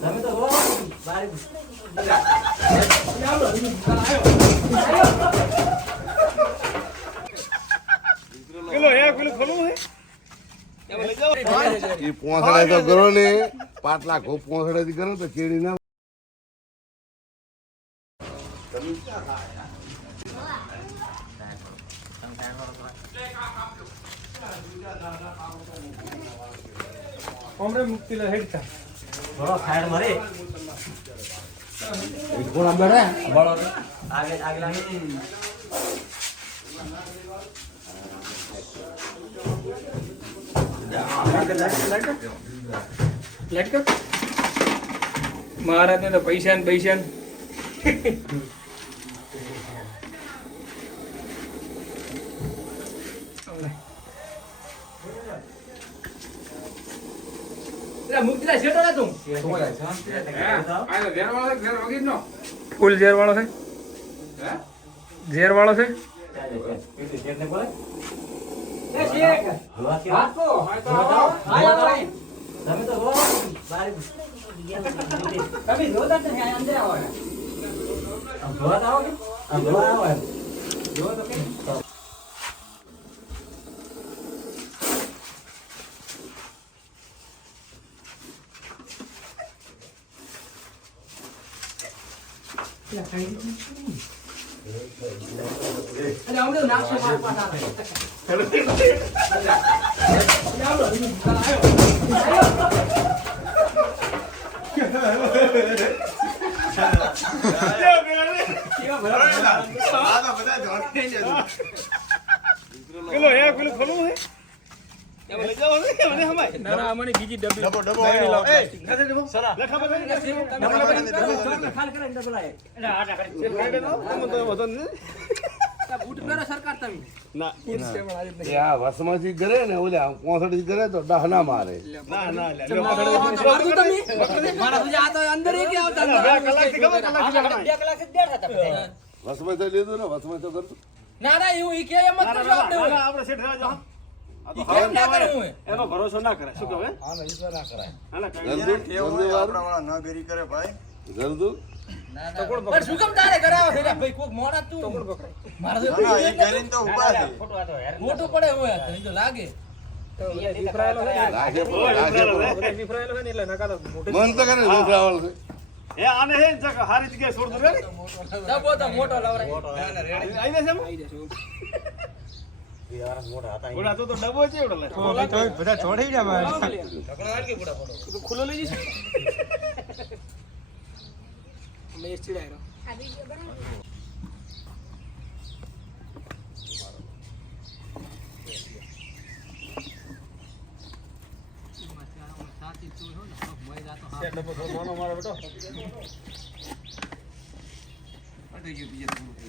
તમે તો બારી પોસડે તો કરો ને 5 લાખ પોસડે થી કરો તો કેડી ના મુક્તિ હેડતા થોડો સાઈડ મરે કોણ આબડે બળો આગે આગે લાગે મહારાજ ને તો પૈસા ને પૈસા ફૂલ ઝેર વાળો છે ઝેર વાળો છે તમે તો બારી તમે જોતા તો અંદર આવો ને આમ જોતા આવો ને આમ જોતા આવો જો તો કે અરે આમ નાખો માર પાછા બીજી વસમાંથી કરે ને ઓલા 65 કરે તો ડહના મારે વસમાં લીધું ને વસમાં તો કરતું ના ના એવું ઈ કે એમ જ કરજો આપણે સેટ થવા જાવ એનો ભરોસો ના કરે શું કહે આનો ઈશ્વર ના કરાય આપણા વાળા ના ભેરી કરે ભાઈ જલ્દુ પણ શું કામ તારે કરાવો છે ભાઈ કોક મોડા તું મારે તો ઈ ભેરીને તો ઊભા છે મોટું પડે હોય તો જો લાગે મન તો કરે વિફરાયેલો છે એ આને હે જક હારી જગ્યાએ છોડ દો રે ડબો તો મોટો લવરાય આઈ જશે બોલા તો ડબો છે એવડો લે બધા છોડી જા ભાઈ ખુલ્લો લઈ જઈશ મેં ચીડાયરો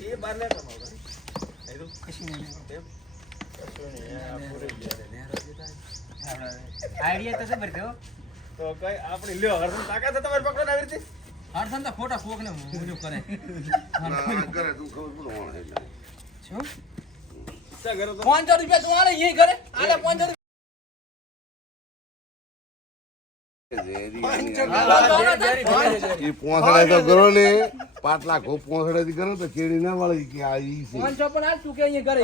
એ બાર લે આઈડિયા તો ખબર છે તો કઈ આપણે લ્યો હરસન તાકાત છે તમારી પકડો આવી રીતે હરસન તો ખોટા કોક ને મુજો કરે કરે તું ખબર પડો એટલે શું ચા ઘરે તો 500 રૂપિયા તું આલે અહીં કરે આલે 500 પોસડે તો કરો ને 5 લાખ પોસડે થી કરો તો કેડી ના વાળી કે આ ઈ છે 500 પણ આ તું કે અહીં કરે